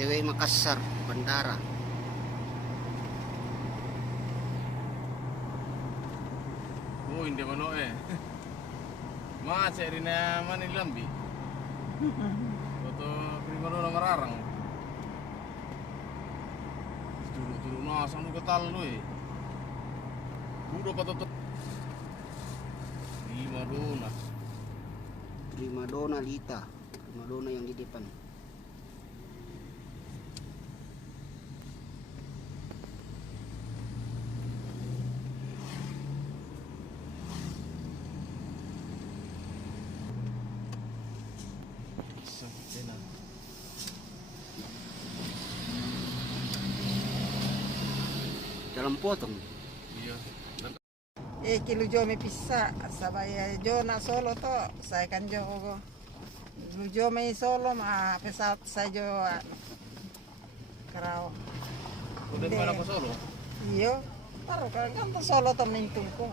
TW Makassar bandara. Oh, hindi mano eh. Macet rin naman ilambi. Toto prima na mararang. Turu-turu na asang lu katalo eh. Udah pa toto. Prima donna Lita. Prima donna yang di depan. Dalam potong. Iya. Kilo jo mi pissa sabaya jo na solo to saya kan jo ko lu jo mi solo ma pesat saya jo karao Udah mana ko solo? iyo paro kan to solo to mintung ko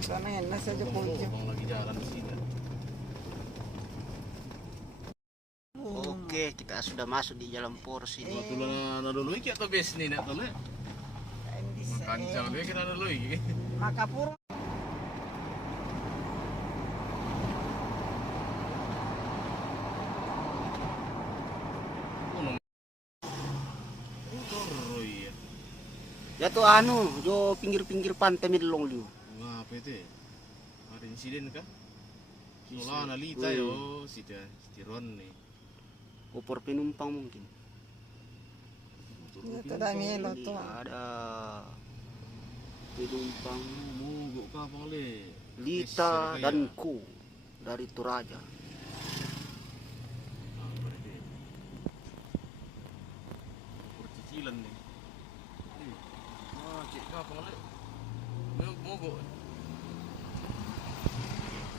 sana yan nasa jo ko jo Bang lagi jalan di sini. Oke, kita sudah masuk di jalan Poros ini. Tulang na dulu iki atau bes ni nak tole? Kancang dia kena dulu iki. makapuro Iya. Ya tuh anu, jo pinggir-pinggir pantai Midlong liu. Wah, apa itu? Ada insiden kah? Soalnya analita yo, Tiron nih. Opor penumpang mungkin. itu dami lo to Ada penumpang Mogok kapal le. Lita dan Ku dari Toraja. Percicilan nih. Cik kapal le. Mogok.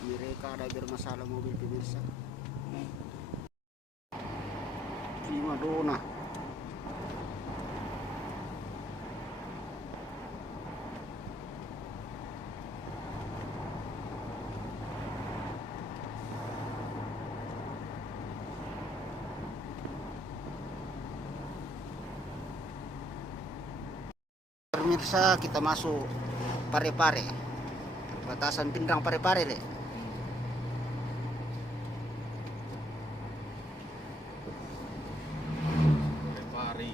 Mereka ada bermasalah mobil pemirsa. Prima donna. Pemirsa, kita masuk Parepare. Batasan Pindrang Parepare le. Pari.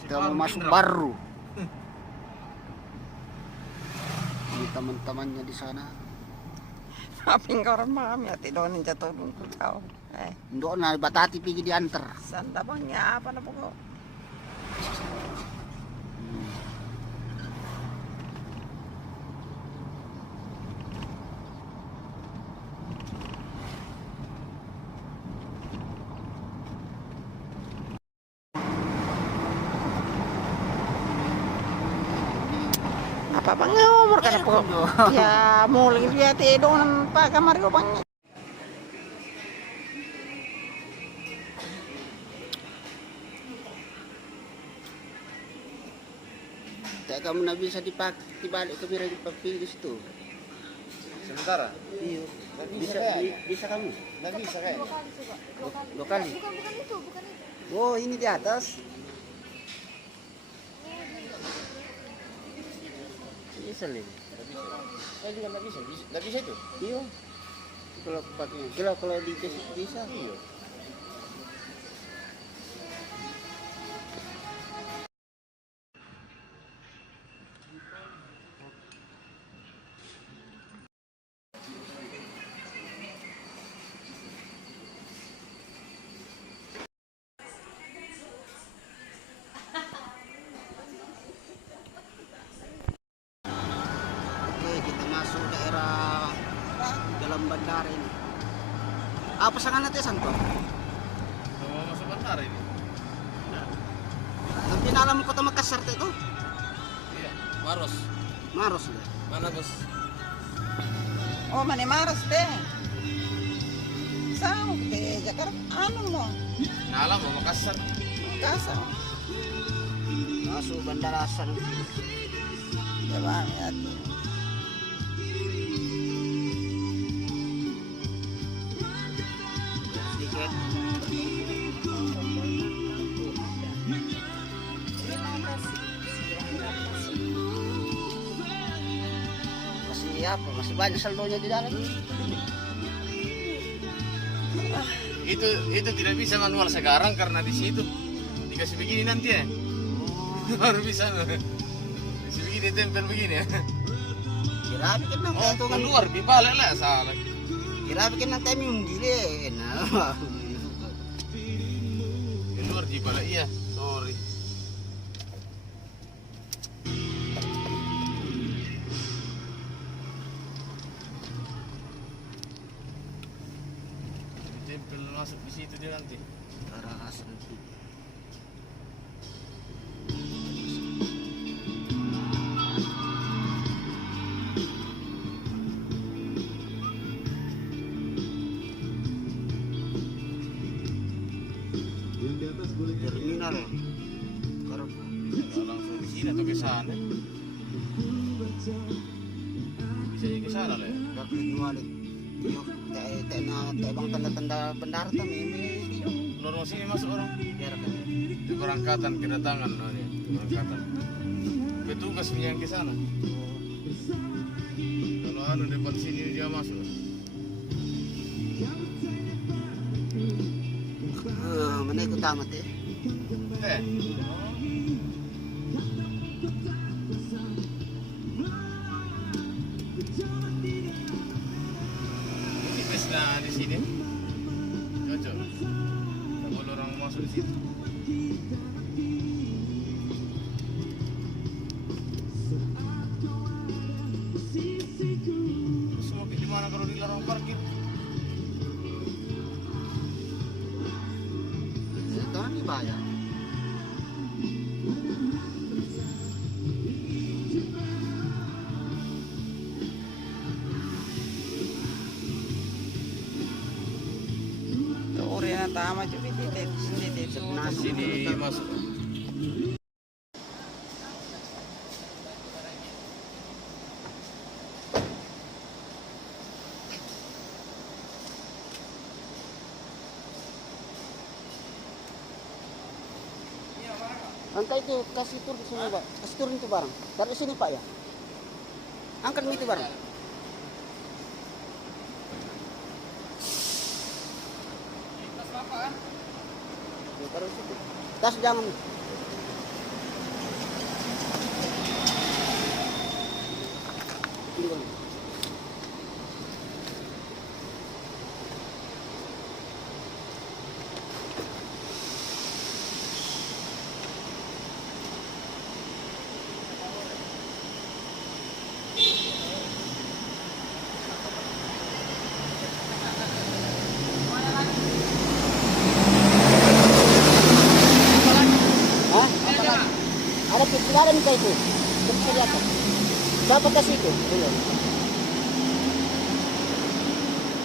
Kita mau masuk baru. Ini teman-temannya di sana. aping ka orang mami ati doon jatuh ko tao Ndok na batati pigi diantar. sanda bang ya apa na po ko apa bang umur kan po ya mulai lihat doon pa kamar ko bang Tak kamu nak bisa dibalik ke bira di situ. Sementara? Iya. Bisa, Bisa kamu? Nggak bisa kayak. Dua kali. Bukan itu, bukan itu. Oh, ini di atas. Bisa nih. Saya juga nggak bisa. Nggak bisa itu? Iya. Kalau pakai, kalau di bisa. Iya. Oke, kita masuk daerah dalam bandara ini. Apa sangat nanti Santo? Mau masuk bandara ini? Tapi dalam kota Makassar itu? Iya. Maros. Maros ya. Mana bos? oh mani maros teh sama ke Jakarta anu mau Nala mau Makassar. kasar. Masuk bandara Hasan. Coba lihat. Tiket. Masih apa? Masih banyak saldonya di dalam. Itu tidak bisa manual sekarang karena di situ dikasih begini nanti ya. Baru bisa. Dikasih begini tempel begini ya. Kira bikin nang Oh, itu kan keluar balik lah salah. kira bikin nang temi undile. Nah. Keluar balik iya. Sorry. Tempel masuk di situ dia nanti. Bandara Hasan. Terminal. Kargo. Nggak langsung di sini atau ke sana. Bisa ke sana lah ya. Gak keluar deh. Yo, bang tanda-tanda bandara tuh ini. Normal sini masuk orang. Biar kan. Keberangkatan kedatangan loh ini. Keberangkatan. Petugas yang ke sana. Kalau anu depan sini dia masuk. Mana ikut tamat ya? Ini pesna di sini. Cocok. Tak boleh orang masuk di situ. Terus mau di mana kalau dilarang parkir? Itu kan dibayar. Uri na tama juga di Sini masuk. Lantai itu kasih turun semua Pak. Kasih turun itu barang. Taruh sini Pak ya. Angkat itu barang. Ya, taruh situ. Tas jangan. Tinggal. Hah? Ada pikiran kayak itu. Bisa lihat. Siapa kasih itu? Belum.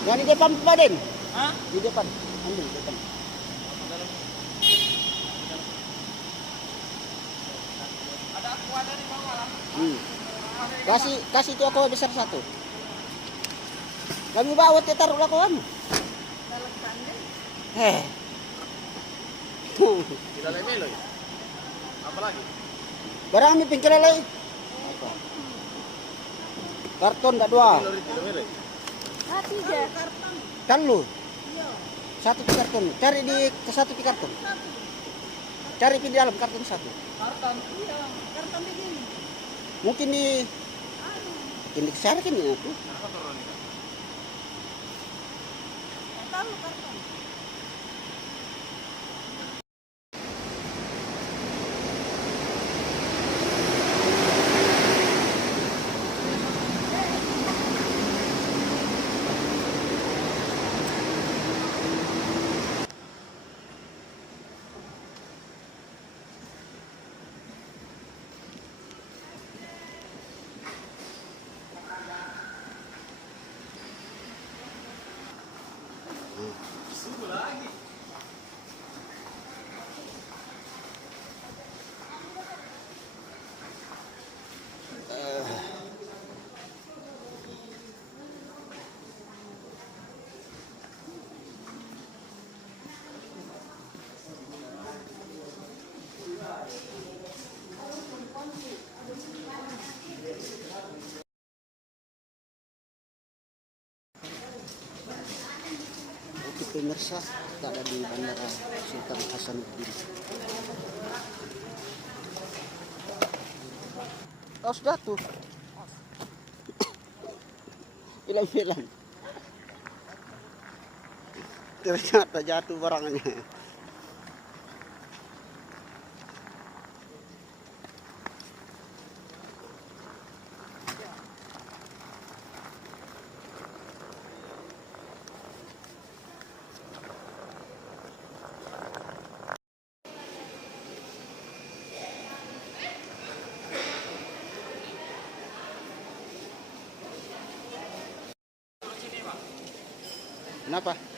Yang di depan Baden. Hah? Di depan. Ambil depan. Ada aku ada di bawah lah. Kasih itu aku besar satu. Kami bawa taruhlah kawan. Dalam sandal. Tidak lagi melo. Apa lagi? Barang ini pinggir lagi. Karton dah dua. Tiga karton. Kan lu? Satu di karton. Cari di ke satu di karton. Cari di dalam karton satu. Karton. Iya, karton begini. Mungkin di ini kesana kan ya tuh. Karton. pemirsa, kita ada di Bandara Sultan Hasanuddin. Oh, sudah tuh. Hilang-hilang. Ternyata jatuh barangnya. Kenapa?